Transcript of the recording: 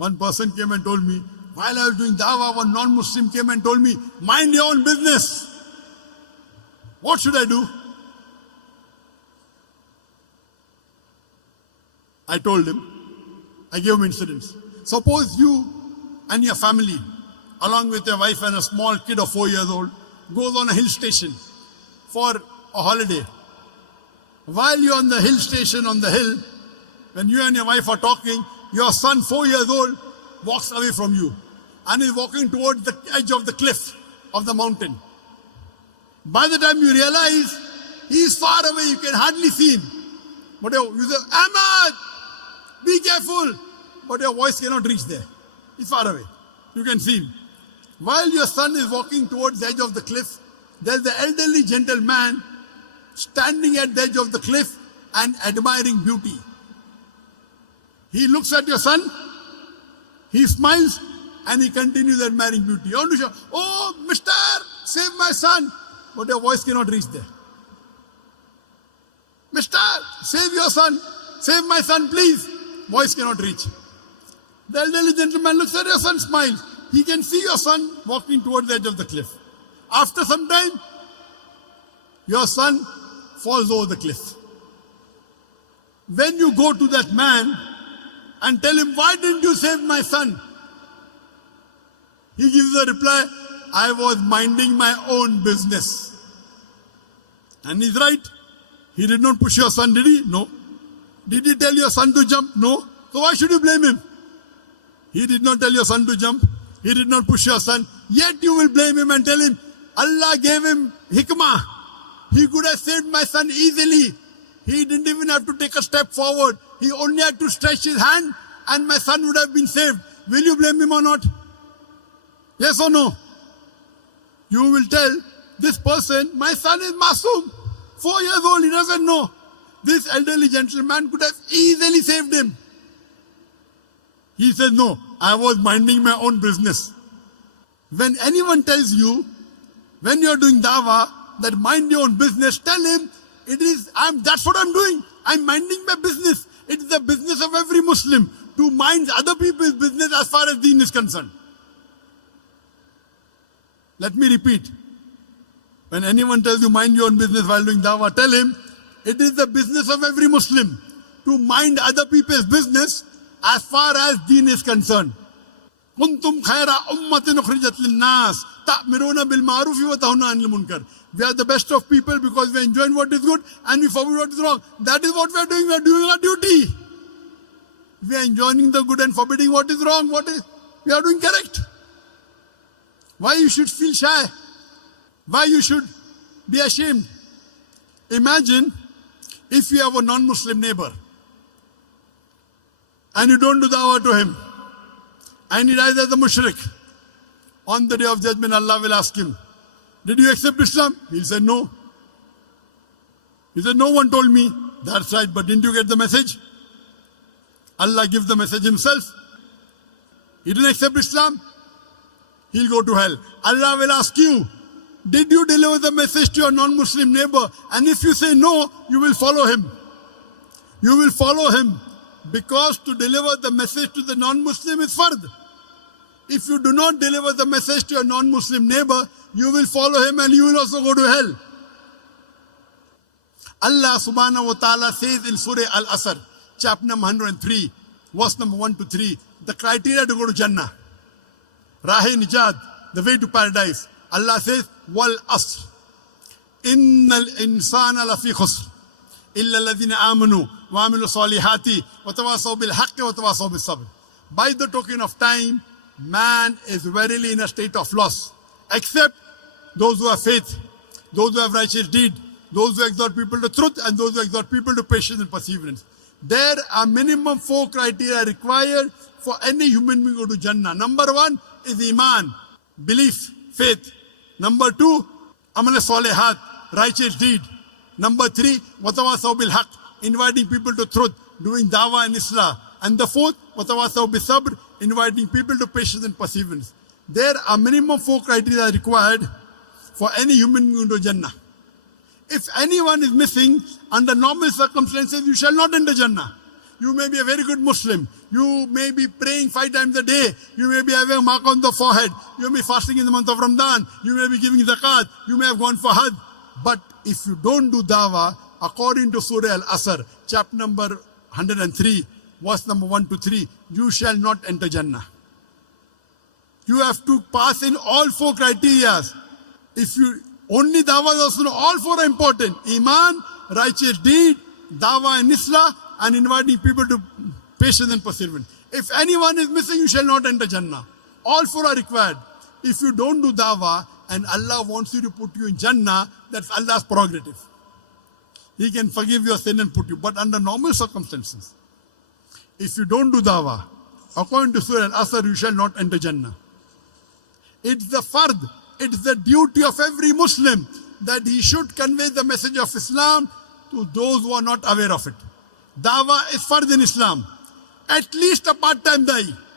One person came and told me, while I was doing dawah, one non-Muslim came and told me, mind your own business. What should I do? I told him, I gave him incidents. Suppose you and your family, along with your wife and a small kid of 4 years old, goes on a hill station for a holiday. While you're on the hill station, on the hill, when you and your wife are talking, your son, 4 years old, walks away from you and is walking towards the edge of the cliff of the mountain. By the time you realize, he is far away, you can hardly see him. But you say, Ahmad, be careful. But your voice cannot reach there. He's far away. You can see him. While your son is walking towards the edge of the cliff, there's the elderly gentleman standing at the edge of the cliff and admiring beauty. He looks at your son, he smiles, and he continues admiring beauty. You want to shout, oh, mister, save my son. But your voice cannot reach there. Mister, save your son. Save my son, please. Voice cannot reach. The elderly gentleman looks at your son, smiles. He can see your son walking towards the edge of the cliff. After some time, your son falls over the cliff. When you go to that man and tell him, why didn't you save my son? He gives a reply, I was minding my own business. And he's right. He did not push your son, did he? No. Did he tell your son to jump? No. So why should you blame him? He did not tell your son to jump. He did not push your son. Yet you will blame him and tell him, Allah gave him hikmah. He could have saved my son easily. He didn't even have to take a step forward. He only had to stretch his hand and my son would have been saved. Will you blame him or not? Yes or no? You will tell this person, my son is Masoom. 4 years old, he doesn't know. This elderly gentleman could have easily saved him. He says, no, I was minding my own business. When anyone tells you, when you're doing dawah, that mind your own business, tell him, that's what I'm doing. I'm minding my business. It's the business of every Muslim to mind other people's business as far as deen is concerned. Let me repeat. When anyone tells you mind your own business while doing dawah, tell him, it is the business of every Muslim to mind other people's business as far as deen is concerned. Kuntum khaira ummatin ukhrijat linnas ta'miruna bil ma'ruf wa tanhauna 'anil munkar. We are the best of people because we are enjoying what is good and we forbid what is wrong. That is what we are doing. We are doing our duty. We are enjoying the good and forbidding what is wrong. We are doing correct. Why you should feel shy? Why you should be ashamed? Imagine if you have a non-Muslim neighbor and you don't do dawah to him and he dies as a mushrik. On the day of judgment, Allah will ask him, did you accept Islam? He said, no. He said, no one told me. That's right, but didn't you get the message? Allah gives the message himself. He didn't accept Islam. He'll go to hell. Allah will ask you, did you deliver the message to your non-Muslim neighbor? And if you say no, you will follow him. You will follow him because to deliver the message to the non-Muslim is fard. If you do not deliver the message to your non-Muslim neighbor, you will follow him and you will also go to hell. Allah subhanahu wa ta'ala says in Surah Al-Asr, chapter number 103, verse number 1 to 3, the criteria to go to Jannah. Rahe Nijat, the way to paradise. Allah says, Wal Asr. Innal insana lafi khusr. Illa alladhina amanu wa amilu salihati wa tawasaw bil haqqi wa tawasaw bis sabr. By the token of time, man is verily in a state of loss. Except those who have faith, those who have righteous deed, those who exhort people to truth, and those who exhort people to patience and perseverance. There are minimum 4 criteria required for any human being to go to Jannah. Number 1 is Iman, belief, faith. Number 2, Amal Salihat, righteous deed. Number 3, Watawasaw bil Haq, inviting people to truth, doing dawah and islah. And the 4th, Watawasaw bis Sabr, inviting people to patience and perseverance. There are minimum 4 criteria required for any human being to Jannah. If anyone is missing, under normal circumstances, you shall not enter Jannah. You may be a very good Muslim. You may be praying 5 times a day. You may be having a mark on the forehead. You may be fasting in the month of Ramadan. You may be giving zakat. You may have gone for Hajj. But if you don't do dawah, according to Surah Al-Asr, chapter number 103, verse number 1 to 3, you shall not enter Jannah. You have to pass in all 4 criteria. If you only dawah is also, all 4 are important. Iman, righteous deed, dawah and islah, and inviting people to patience and perseverance. If anyone is missing, you shall not enter Jannah. All 4 are required. If you don't do dawah and Allah wants you to put you in Jannah, that's Allah's prerogative. He can forgive your sin and put you. But under normal circumstances, if you don't do dawah, according to Surah Al-Asr, you shall not enter Jannah. It's the fard, it's the duty of every Muslim that he should convey the message of Islam to those who are not aware of it. Dawah is fard in Islam. At least a part-time da'i.